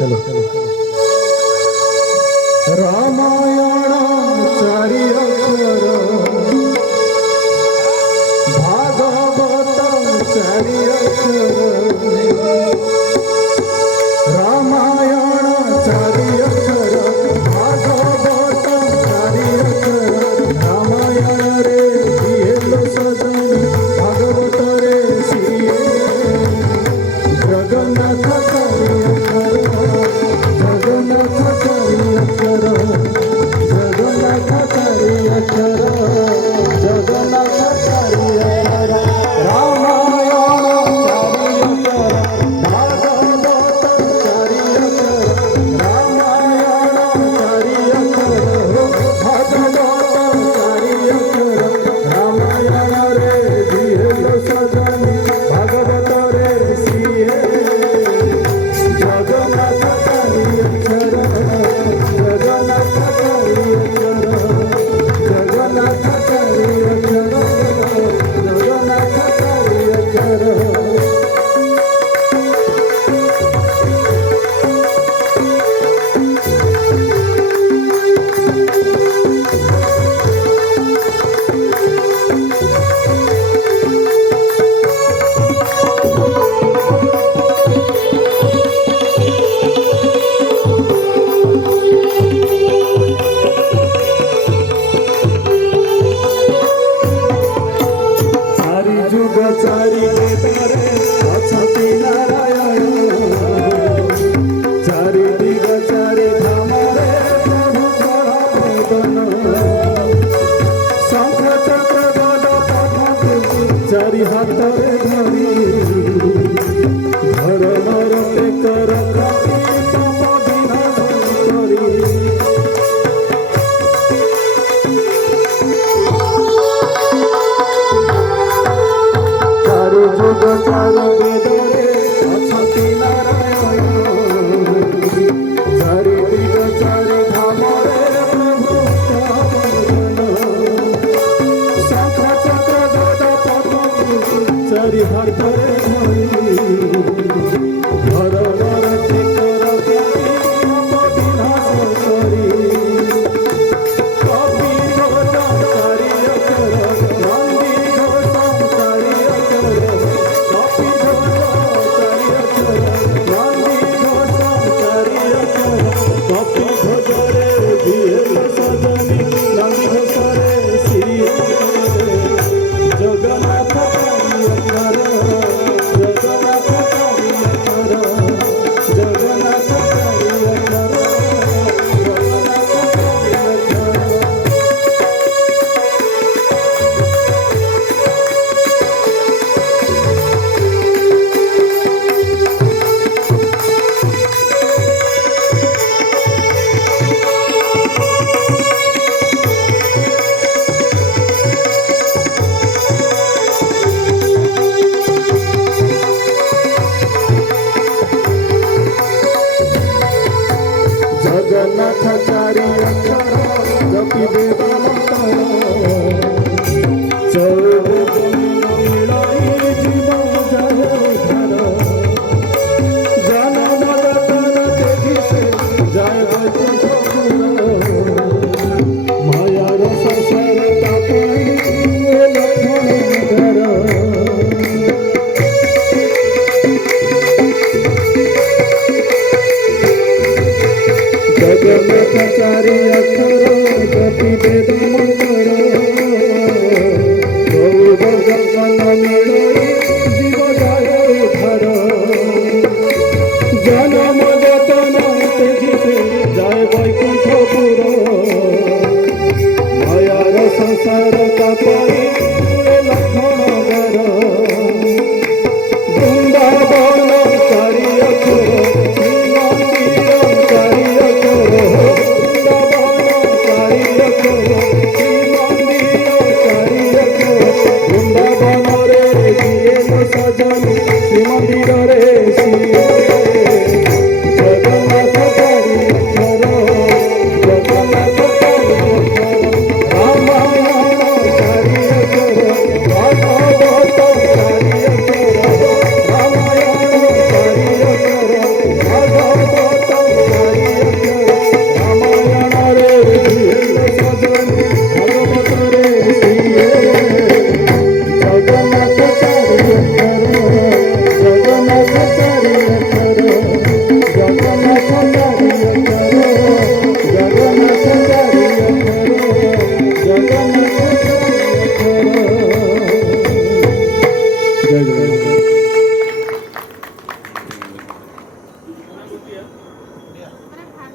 hello Ramayan चारि अक्षर भागवत चारि अक्षर रामायण चारि अक्षर भागवत चारि अक्षर रामायण रे दिए सजनी भागवत रे सिए जगन्नाथ चारि अक्षर जगन्नाथ चारि अक्षर जगन्नाथ चारि अक्षर जगन्नाथ चारि अक्षर रामायण चारि अक्षर भागवत चारि अक्षर रामायण चारि अक्षर भागवत चारि अक्षर रामायण रे दिए सजनी भागवत रे सिए जगन्नाथ चारि अक्षर जगन्नाथ चारि अक्षर जगन्नाथ चारि अक्षर जगन्नाथ चारि अक्षर चारि जुग चारि वेदरे अछति नारायण चारि दिग चारि धामरे प्रभुकर वेदन शंख चक्र गद पद्म चारि हाथरे धरि धरमर टेकर कपि तप विनाश करि चारि जुग चारि वेदरे अछति नारायण चारि दिग चारि धामरे प्रभु शंख चक्र गद पद्म चारि हाथरे धरि धरमर टेकर कपि तप विनाश करि कपि घोष चारि अक्षर नंदी घोष चारि अक्षर कपि घोष चारि अक्षर नंदी घोष चारि अक्षर कपि ध्वजरे दिए सजनी नंदी घोषरे सिए जगन्नाथ चारि अक्षर जगन्नाथ चारि अक्षर जगन्नाथ चारि अक्षर जगन्नाथ चारि अक्षर जगन्नाथ चारि अक्षर जपि वेद मंत्र चौबेद मिलाई जीवन जय धर जन्म जतन तेजी से जय वैकुंठपुर मायार संसार तापई लक्ष्मण धर जगन्नाथ चारि अक्षर जपि वेद मंत्र गौर गगन मिलई जीव जय धर जन्म जतन तेजी से जय वैकुंठपुर मायार संसार तापई लक्ष्मण